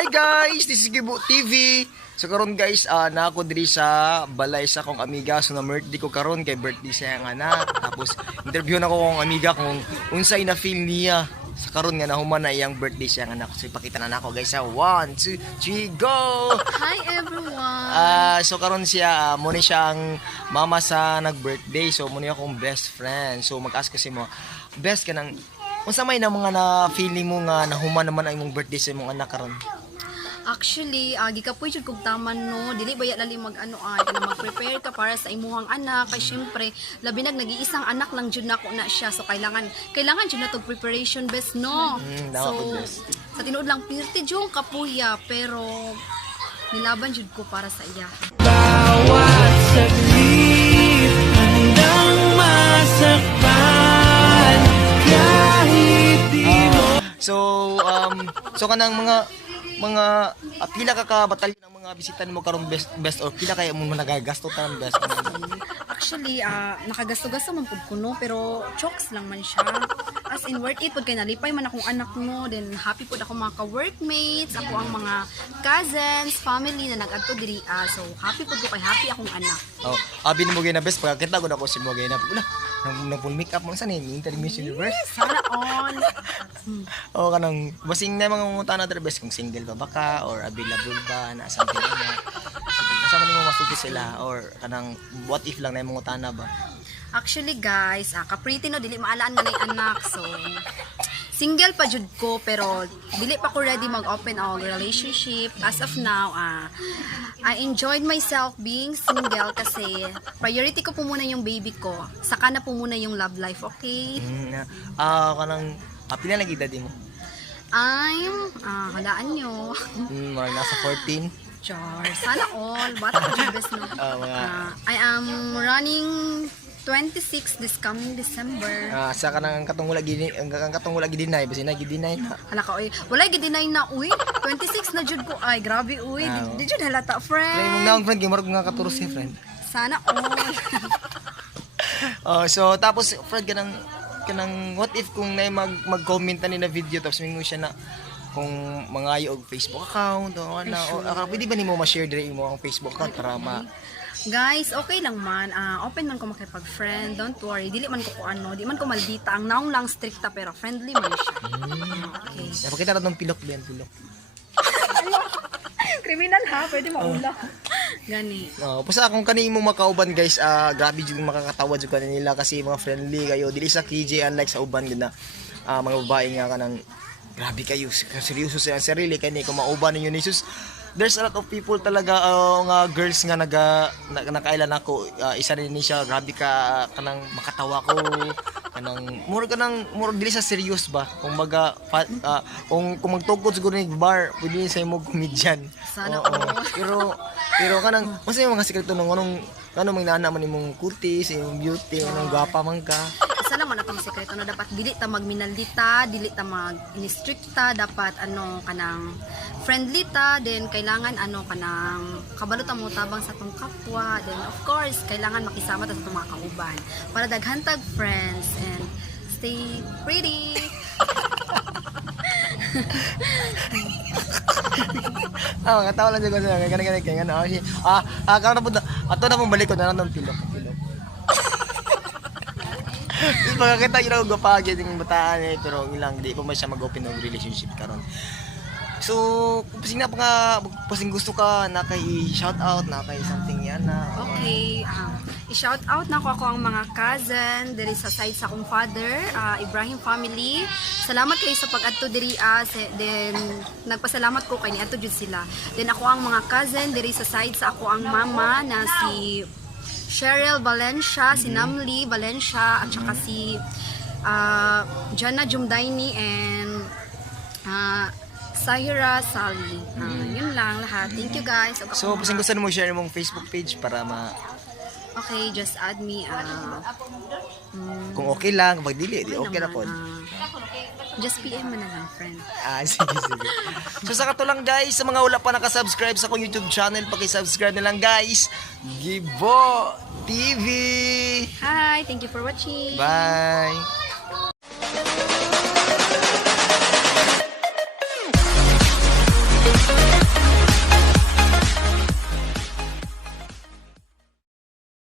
Hi guys, this is Gibo TV. So karon guys, na ako diri sa balay sa akong amiga. So na birthday ko karon kay birthday sa iyang anak. Tapos interview na ko kong amiga kung unsay na feel niya sa karon nga nahuman na iyang birthday sa iyang anak. So ipakita na nako guys sa 1, 2, 3, go. Hi everyone. So karon siya mo ni siya ang mama sa nag-birthday. So mo ni akong best friend. So mag-ask ko si mo, best ka nang unsa may na mga na feeling mo nga nahuman naman ang imong birthday sa imong anak karon? Actually, gikapoy jud kog taman no, dili baya lali mag-ano kana mag-prepare ka para sa imuhang anak kay syempre labi nag-iisang anak lang jud nako na siya. So kailangan jud na tog preparation best no. So sa tinuod lang pirti jung kapuya pero nilaban jud ko para sa iya. Bawat saglit handang masaktan kahit di mo. So kanang mga pila ka batalyon ng mga bisita mo karong best or pila kaya mo nagagasto ta ng best? Actually, nakagasto-gasto man pud kuno pero chokes lang man siya. As in worth it pud kay nalipay man akong anak mo, then happy pud ako mga ka-workmates, ako ang mga cousins, family na nag-adto diri. So happy pud ko kay happy akong anak. Oh, abi mo gay na best pagkakita ko na ko si mo gay na. Wala, nang full makeup mo sa name Inter Miss Universe. Sana on. O kanang basing na mga ngutana na best kung single pa ba ka or available ba na something na. Kasama nimo masuki sila or kanang what if lang na mga ngutana ba? Actually guys, ka-pretty no dili maalaan nga nay anak. So single pa jud ko pero dili pa ko ready mag-open og relationship as of now. I enjoyed myself being single kasi priority ko po muna yung baby ko. Saka na po muna yung love life, okay? Kanang pila na edad mo? Halaan nyo. Marang nasa 14. Char, sana all. Bata ko dyan best no. I am running 26 this coming December. Sa kanang katong wala gidinay basi na gidinay na. Hala ka, uy. Wala gidinay na, uy. 26 na jud ko. Ay, grabe, uy. Di jud halata, friend. Kaya mong naong friend, kaya marag nga katuro si friend. Sana all. So tapos friend kanang what if kung na mag-comment na video tapos mingo siya na kung mangayo og Facebook account o ano o pwede ba nimo ma-share diri mo ang Facebook account para Guys, okay lang man. Open man ko makipag-friend. Don't worry. Dili man ko ano, di man ko maldita. Ang naong lang stricta pero friendly man siya. Okay. Napakita na tong pilok ben pilok. Kriminal ha, pwede maula. Gani. Basta kung kani mo makauban guys, grabe jud makakatawa jud kanila kasi mga friendly kayo. Dili sa KJ unlike sa uban gid na mga babae nga kanang grabe kayo, seryoso sa sarili kani kung mauban ninyo ni sus. There's a lot of people talaga nga girls nga nakailan ako isa rin ni siya grabe ka kanang makatawa ko kanang mura dili sa serious ba kung kung magtugod siguro ni bar pwede sa imo comedian Sana pero kanang unsa yung mga sikreto ng anong mangnana man imong kutis imong beauty anong gwapa man ka. Isa lang man atong sekreto no, dapat dili ta magminaldita, dili ta mag-instricta, dapat kanang friendly ta, then kailangan kanang kabalo ta mo tabang sa tong kapwa, then of course kailangan makisama ta sa tong mga kauban para daghan tag friends and stay pretty. Katawa lang jud ko sa ganang karon na pud ato na mong balik ko na nang pilok. Pagkakita yun ako gapagay yung bataan pero ilang di pa man siya mag-open ng relationship karon. So, kung na pa nga pasing gusto ka na kay shoutout na kay something yan na. Okay, i-shoutout na ako ang mga cousin diri sa side sa akong father, Ibrahim family. Salamat kayo sa pag-adto diri then nagpasalamat ko kay niadto jud sila. Then ako ang mga cousin diri sa side sa ako ang mama na si Cheryl Valencia, si Namli Valencia, at saka si Jana Jumdaini and Sahira Sally. Yun lang lahat. Thank you guys. So, pasing gusto mo share mong Facebook page para Okay, just add me. Kung okay lang, pag dili, di okay na po. Just PM mo na lang, friend. Sige. So sa katulang guys, sa mga wala pa nakasubscribe sa akong YouTube channel, paki-subscribe na lang guys. Gibo TV. Hi, thank you for watching. Bye.